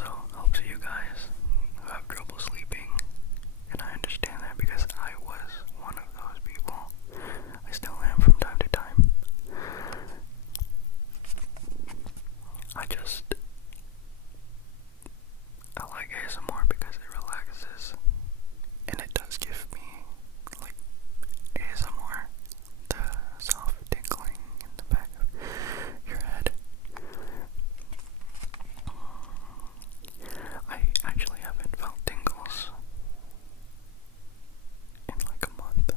also helps you guys who have trouble sleeping, and I understand that because I was one of those people. I still am from time to time. I like ASMR because it relaxes, and it does give me, like, ASMR, the soft tickling in the back of your head. I actually haven't felt tingles in like a month.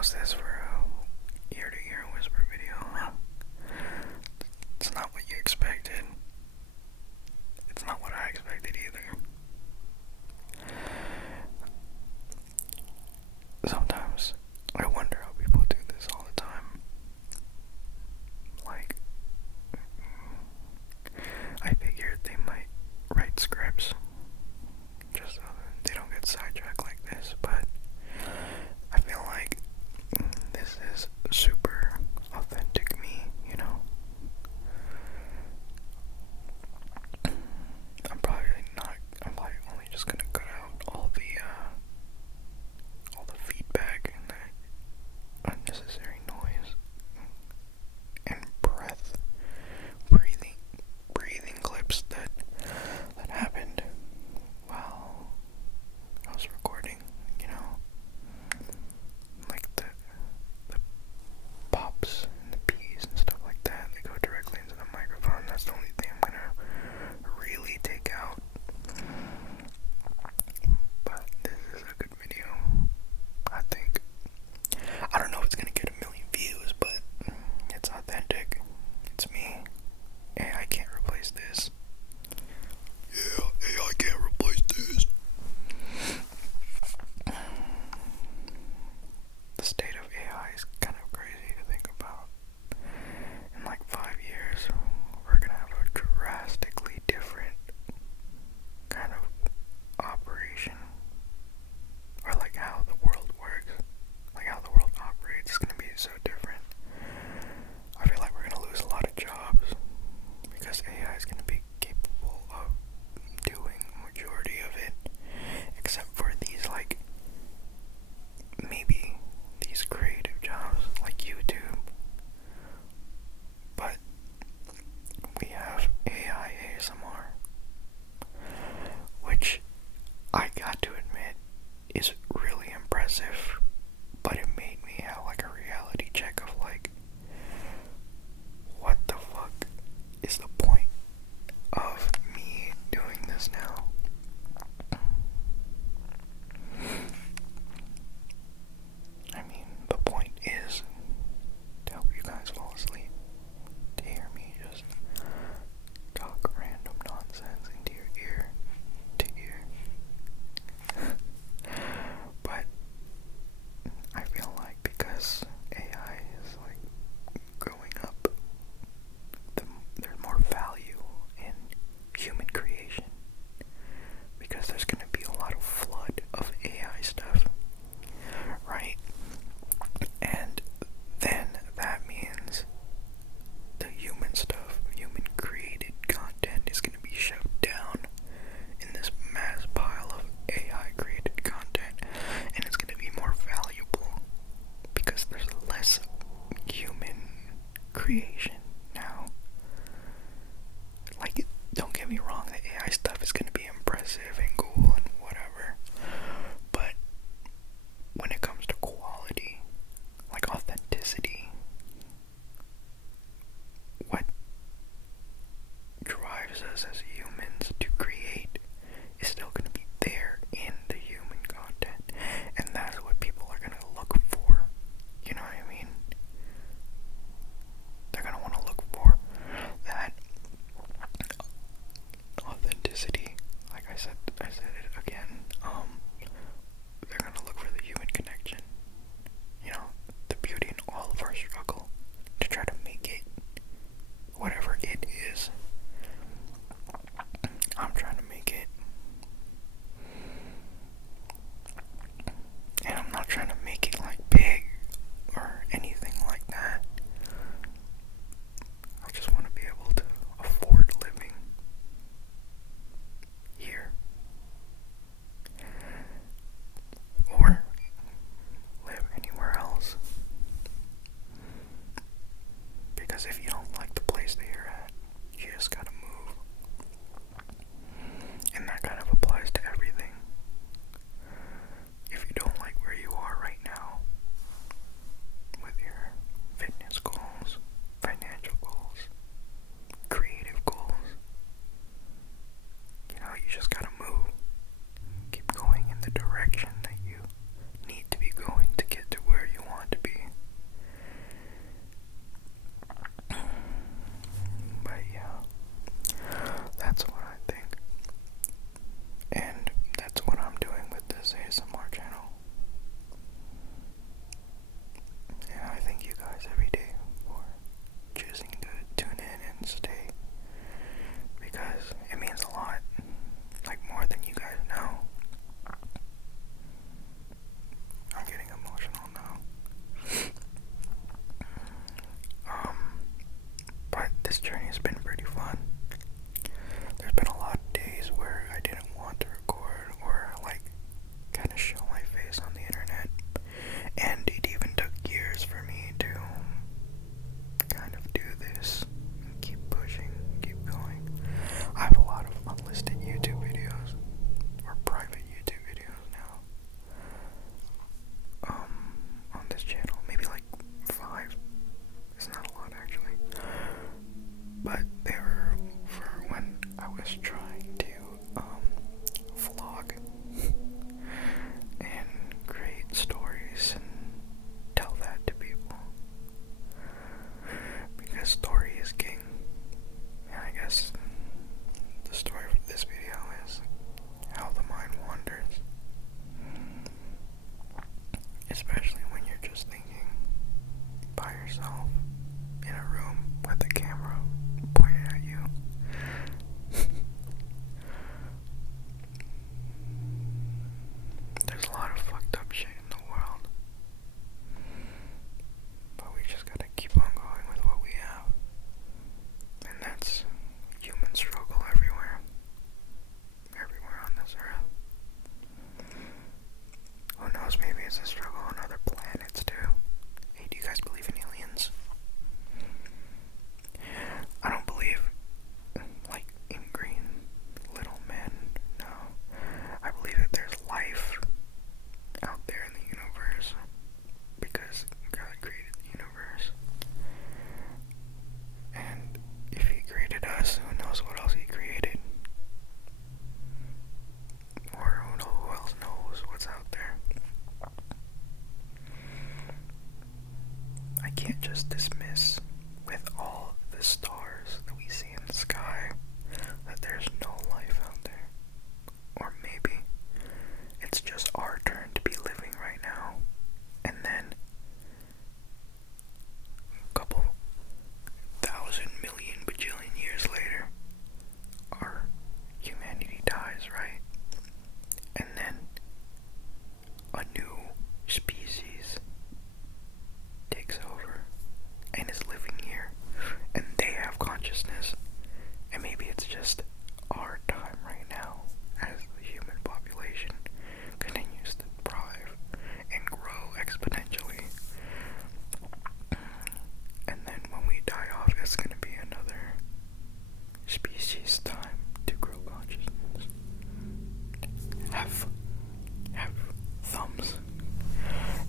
how's this for a ear-to-ear whisper video? It's not what you expected. It's not what I expected either. Sometimes I wonder how people do this all the time. Like, I figured they might write scripts just so that they don't get sidetracked like this, but I feel like this is super authentic me, you know? I'm probably only just gonna cut out all the feedback and the unnecessary noise and breathing clips that happened while I was recording, you know? Like the pops and the peas and stuff like that, they go directly into the microphone. That's the only thing I'm gonna really take out. But this is a good video, I think. I don't know if it's gonna get a million views, but it's authentic. It's me. AI can't replace this. Yeah, AI can't replace this. The state of AI is kind of crazy to think about. In like 5 years, we're gonna have a drastically different kind of operation. Or like how the world works. Like how the world operates is gonna be so different. I feel like we're gonna lose a lot of jobs because AI is gonna be capable of doing the majority of it, except for these like maybe these creative jobs like YouTube. But we have AI ASMR, which I got to admit is really impressive, but it made me have like a reality check of like, what the fuck is the point of me doing this now? I mean, the point is to help you guys fall asleep, to hear me just talk random nonsense into your ear to ear. But I feel like because AI is like growing up, there's more value in human creation, because there's going to be a lot of flood of AI stuff, right? And then that means the human stuff, human created content is going to be shoved down in this mass pile of AI created content, and it's going to be more valuable because there's less human creation now. Like, don't get me wrong, the AI stuff is going to be impressive and cool and whatever, but when it comes to quality, like authenticity, what drives us as humans to create is still going to be there in the human content, and that's what people are going to look for. You know what I mean? They're going to want this journey has been pretty fun. There's been a lot of days where I didn't want to record or like kind of show my face on the internet, and it even took years for me to kind of do this and keep pushing, keep going. I have a lot of unlisted YouTube videos or private YouTube videos now on this channel, maybe like 5. It's not a lot actually, but they were for when I was trying to vlog and create stories and tell that to people, because story is king. And I guess the story of this video is how the mind wanders, especially when you're just thinking by yourself in a room with a camera pointed at you. There's a lot of fucked up shit in the world, but we just gotta keep on going with what we have, and that's human struggle everywhere on this earth. Who knows, maybe it's a struggle on other planets too. Hey, do you guys believe in aliens? I don't believe like in green little men, no. I believe that there's life out there in the universe because God created the universe. And if He created us, who knows what else He created? Or who else knows what's out there? I can't just dismiss with all the stars that we see in the sky that there's no life out there. Or maybe it's just our turn to be living right now, and then a couple thousand million bajillion years later, our humanity dies, right? And then a new species takes over and is living here, and they have consciousness, and maybe it's just our time right now as the human population continues to thrive and grow exponentially, and then when we die off, it's going to be another species time to grow consciousness, have thumbs,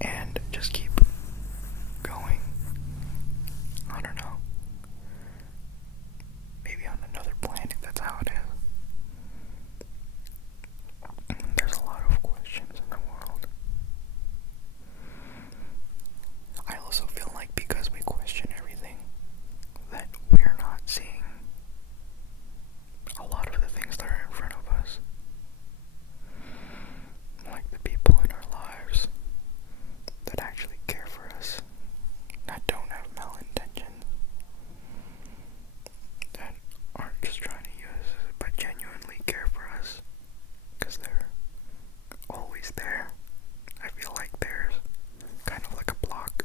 and just keep going. I don't know. Maybe on another planet, that's how it is. There's a lot of questions in the world. I also feel like because we question everything, that we're not seeing a lot of the things that are in front of us. Like the people in our lives that actually care for us, that don't have malintentions, that aren't just trying to use us, but genuinely care for us, because they're always there. I feel like there's kind of like a block.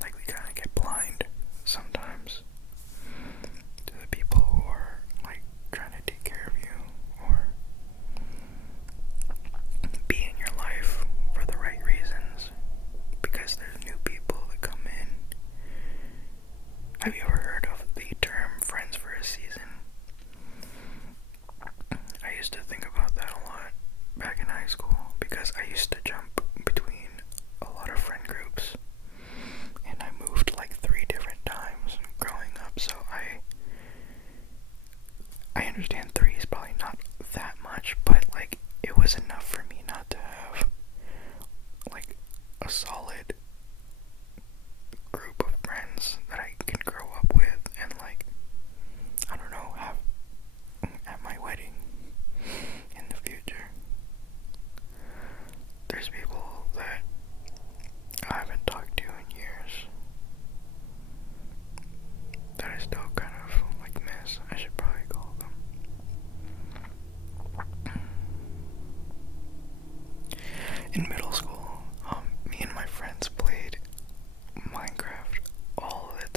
Like we kind of get blind sometimes to the people who are like trying to take care of you or be in your life for the right reasons, because there's new people that come in. Have you ever heard of the term friends for a season? I used to think about that a lot back in high school, because I used to jump between a lot of friend groups, and I moved like 3 different times growing up, so I understand 3 is probably not that much, but like it was enough for me not to have like a solid group of friends that I can grow up with and like, I don't know, have at my wedding in the future. There's people that I haven't talked to in years that I still kind of like miss. I should probably call them. In middle school, me and my friends played Minecraft all the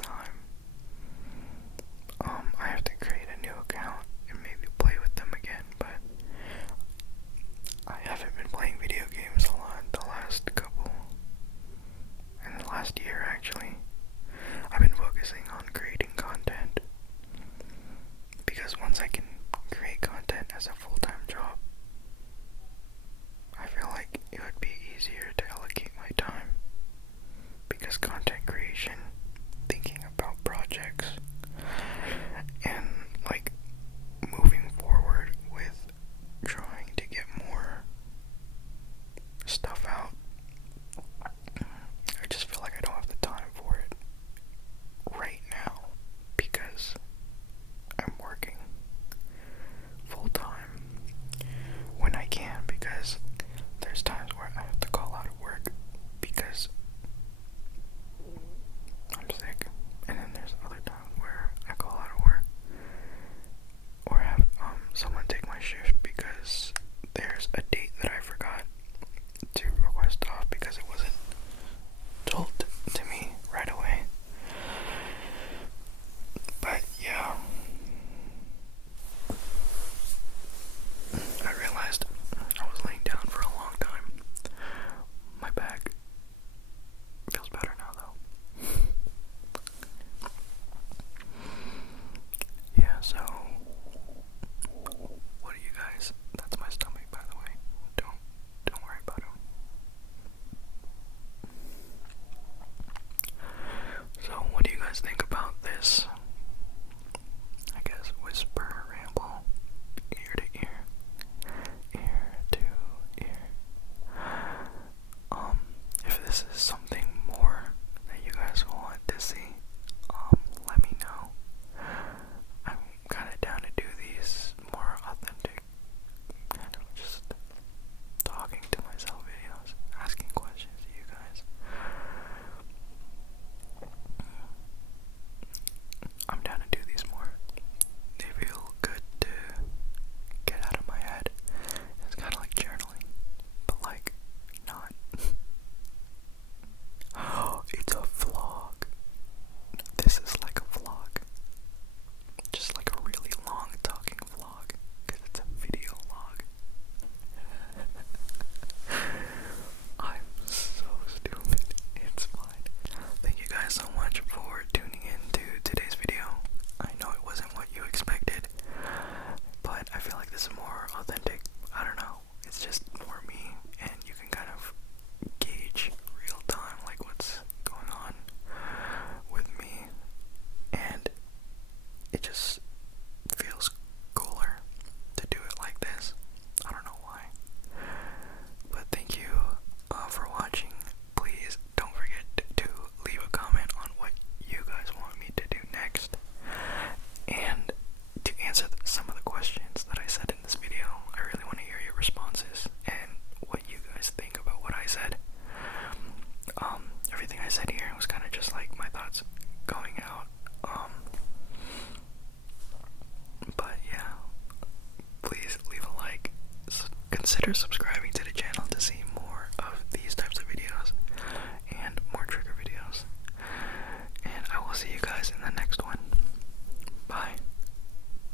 consider subscribing.